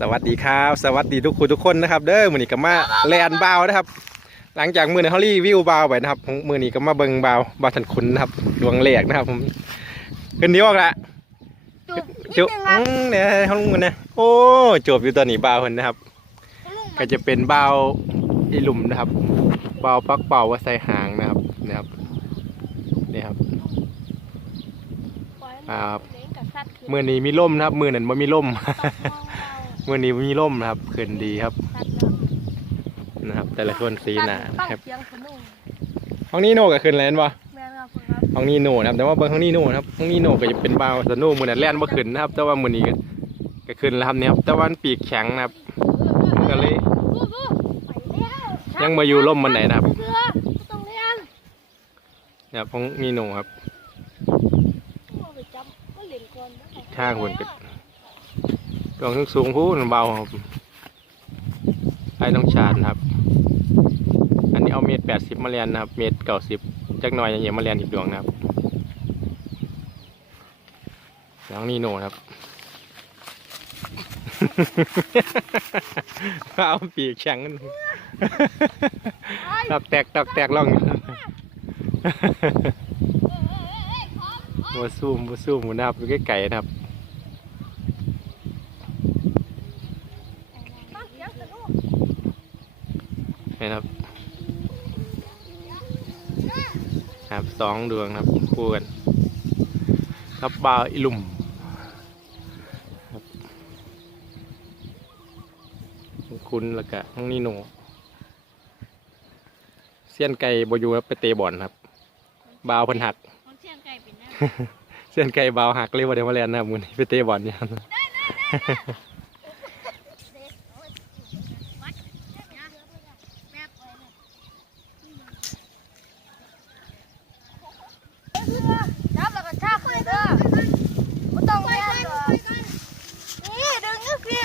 สวัสดีครับ สวัสดีทุกคนทุกคนนะครับ เด้อมือนี้ก็มาแลนบาวนะครับ หลังจากมือนี้เขารีวิวบาวไปนะครับของมือนี้ก็มาเบิงบาวบาวทันคุณนะครับดวงแหลกนะครับผมขึ้นนี้ออกละจุบจุอืมเนี่ยเขาลุงกันนะโอ้จบอยู่ตอนนี้บาวคนนะครับ ก็จะเป็นบาวอีหลุมนะครับบาวปักเป่าว่าใส่หางนะครับนะครับนี่ครับครับมือนี้มีล่มนะครับ มือนั้นไม่มีล่ม มือนี้มีล่มนะครับขึ้นดีครับนะครับ แต่ละคนสีหนานะครับเสียงขนุ่มห้องนี้โน่ก็ขึ้นแล้วปะแม่ครับครับห้องนี้โน่นะครับ แต่ว่าเบางห้องนี้โน่นะครับห้องนี้โน่ก็จะเป็นบาวสโน่มือนั้นแล่นบ่ขึ้นนะครับ แต่ว่ามือนี้ก็ก็ขึ้นแล้วครับเนี่ยครับแต่ว่ามันปีกแข็งนะครับก็เลยยังมาอยู่ร่มมันไหนนะครับเสือต้องเรียนนะครับห้องนี้โน่ครับไปจับก็เล่นก่อนข้างคนก็ ดวงสูงๆพูนเบาครับไอ้ต้องชาดนะครับ อันนี้เอาเมตรแปดสิบมาเรียนนะครับ เมตรเก้าสิบจักหน่อยอย่างเงี้ยมาเรียนอีกดวงนะครับน้องนีโน่ครับเอาปีกแข็งกันตอกแตกตอกแตกล่องมัวซูมมัวซูมหมูนะครับอยู่ใกล้ๆนะครับ ตั้งเสียงขนุ่ม นี่นะครับ ครับสองดวงครับคู่กัน ครับบาวอิลุมครับคุณแล้วก็ทั้งนีโนเสี้ยนไก่บอยูครับไปเตะบอลครับ บาวเพันหักมันเสียงไก่เป็นแน่เสี้ยนไก่บาวหักเลยว่าเดี๋ยวมาเรียนนะครับมือนี้ไปเตะบอลเนี่ยครับ จับแล้วก็ชากเลยเด้อไม่ต้องเรียนหรอกนี่ดึงนี่สิ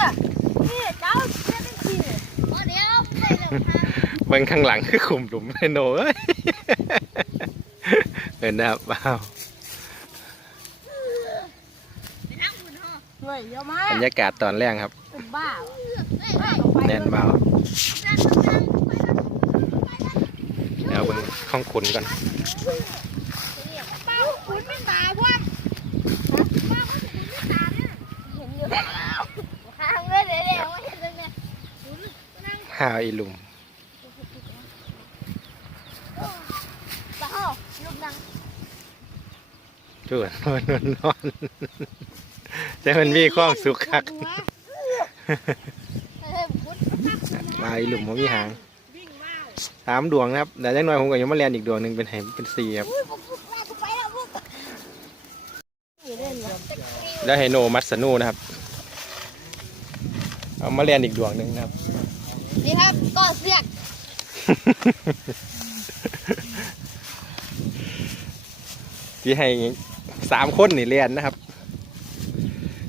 นี่เจ้าเรียนนี่สิเดี๋ยวไปเลยค่ะ เบิ่งข้างหลังคือขุมหลุมไฮโนเอ้ยเห็นนะครับบาวเฮ้ยเยอะมาบรกรยากาศตอนแรกครับเป็นบ้าแน่นเบาเดี๋ยวเบิ่งข้องขุนก่อนเป้าคุณเป็นหมาว่ะเห็นอยู่ห่างเลยเดี๋ยวๆเห็นเลยเนี่ยหาอีหลุม เป้าลูกดัง จวนนอนนอนนอนแต่มันมีความสุขคักเฮ้ยพุทธมาอีหลุมมันมีหางวิ่งว้าวสามดวงนะครับแต่ยังน้อยผมก็ยังมาเรียนอีกดวงหนึ่งเป็นไหเป็นสี่ครับอุ้ยผมพุทธมากูไปแล้วพุทธอยู่เล่นเหรอแล้วไฮโนมัตสนูนะครับ เอามาเรียนอีกดวงหนึ่งนะครับ นี่ครับก็เสียกที่ให้ สามคนนี่เรียนนะครับ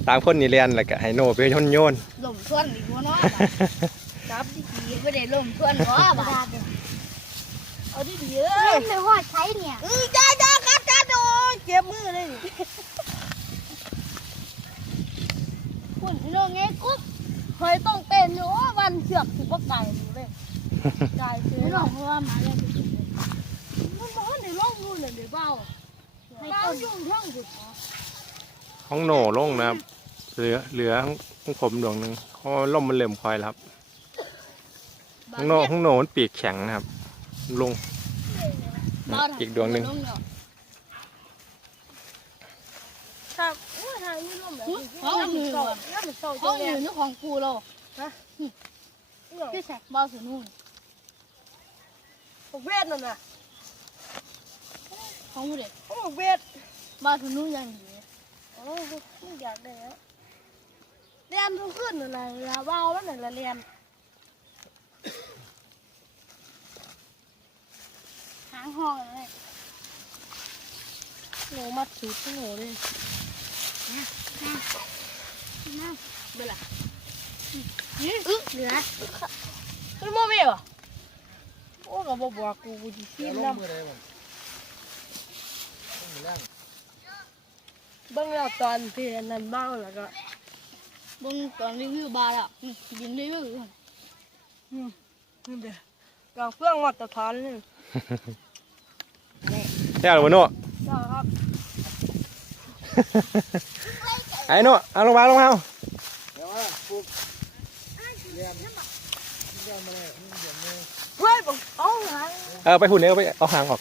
สามคนนี่เรียนแล้วก็ไฮโนไปโยนโยนลมชวนอีกวะเนาะจับดีๆไม่ได้ลมชวนหรอบ้าเอาดีๆเอ้ยไม่ว่าใช้เนี่ย อือจ้าจ้าครับจ้าโดนเจ็บมือเลยคุณพี่น้องไงกุ๊บเคยต้องเต้นอยู่ว่าวันเสือกสิบกไก่อยู่เลยไก่เสือ ไม่ หร ต้อ อง ก เพราะว่าหมาเนี่ย มันบอกในร่องมือเลยเดี๋ยวเบา เบายุ่งท่องอยู่ห้องโหนลงนะครับ เหลือเหลือห้องผมดวงหนึ่งเพราะว่าล่มมันเริ่มคอยแล้วครับห้องโหนห้องโหนมันปีกแข็งนะครับ ลงอีกดวงหนึ่งครับว่าทางนี้ร่มแบบนี้เขาเอามือเก่าว่ะน่าจะเก่าเขาจังอเลยยู่ในของกูเราที่ที่แสกบอลสนู่นผมเวทนั่นน่ะ ของกูเด็กผมเวทบอลสนู่นยังอยู่โอ้ยไม่อยากได้แล้วเรียนทุกขึ้นอะไรเวลาเบาแล้วไหนละเรียนหางห้องเลยโง่มัดสูตรโง่เลยน้าเบล่าอึ๊เหลือเป็นโมเมลอะโอ้ก็บอกบอกกูกูจะซีนน้ำ บิ่งแล้วตอนที่นั่นเบ้าแล้วก็บนตอนรีวิวบาร์อะอืมยินรีวิวอยู่นี่เด้อลองเพื่องมาตรฐานนี่แค่หรือวะโน่จ้าครับไอ้โน่เอาลงมาลงมาเอาเฮ้ยผมเอาหางเออไปหุ่นเนี่ยเอาไปเอาหางออก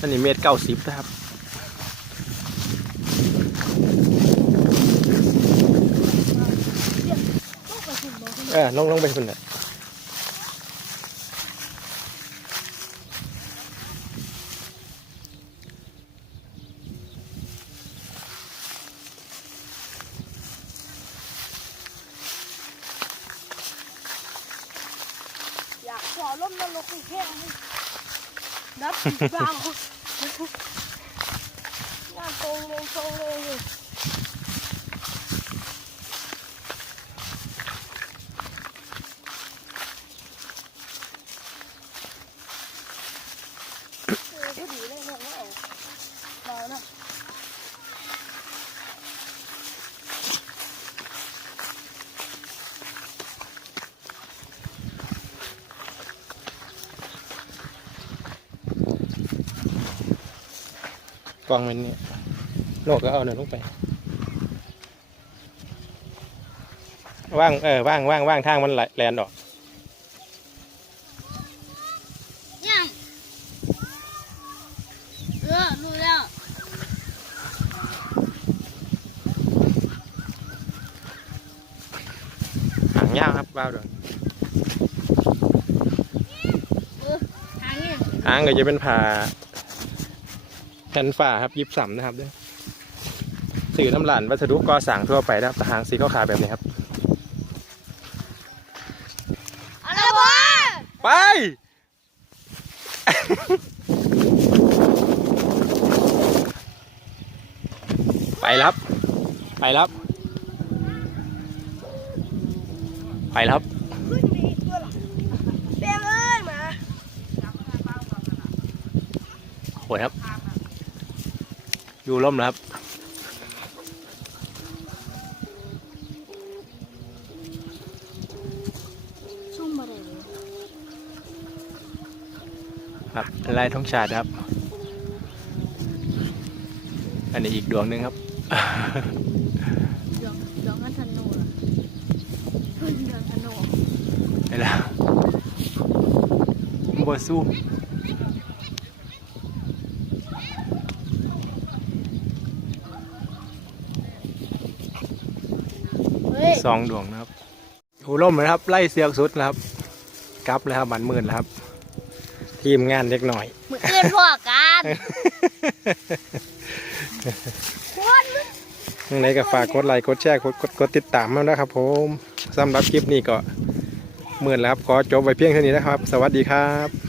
อันนี้เมตรเก้าสิบนะครับ ต้องไปถึงบอก เออลงลงไปหุ่นเนี่ยอยากขอล้มนรกให้แค่นี้นับเปล่าหน้าตรงเลยตรงเลยเออพอดีเลยเนี่ยว่าเอาเรานะ กองมันเนี่ยโน่ก็เอาเนี่ยลงไป ว่างเออว่างว่างว่างทางมันไหลแลนออกยังเออรู้แล้วหางยาวครับว้าวเดยวเออทางนี้ หางก็จะเป็นผ่า แผ่นฝ้าครับยิบสัมนะครับเด้วยสื่อน้ำหลานวัสดุก่อสร้างทั่วไปนะครับแต่หางสีขาวๆแบบนี้ครับอะไรวะไป ไปแล้วครับ ไปแล้วครับ ไปแล้วครับขึ้นมีอีกตัวเหรอเปียงเอ้ยหมาโหดครับ อยู่ร่มแล้วครับชุ่มมาเลยครับลายทองชาติครับ อันนี้อีกดวงหนึ่งครับเดืองเดืองกันธนูล่ะเพิ่นเดืองธนูไปแล้วบสู้ เฮ้ย สองดวงนะครับหูร่มนะครับ ไล่เสือกสุดแล้วครับกลับเลยครับบันหมื่นแล้วครับ ทีมงานเล็กหน่อย มืออื่นพอกันยังไงก็ฝากกดไลค์กดแชร์กดกดกดติดตามมานะครับ ผมสำหรับคลิปนี้ก็หมื่นแล้วครับขอจบไว้เพียงเท่านี้นะครับ สวัสดีครับ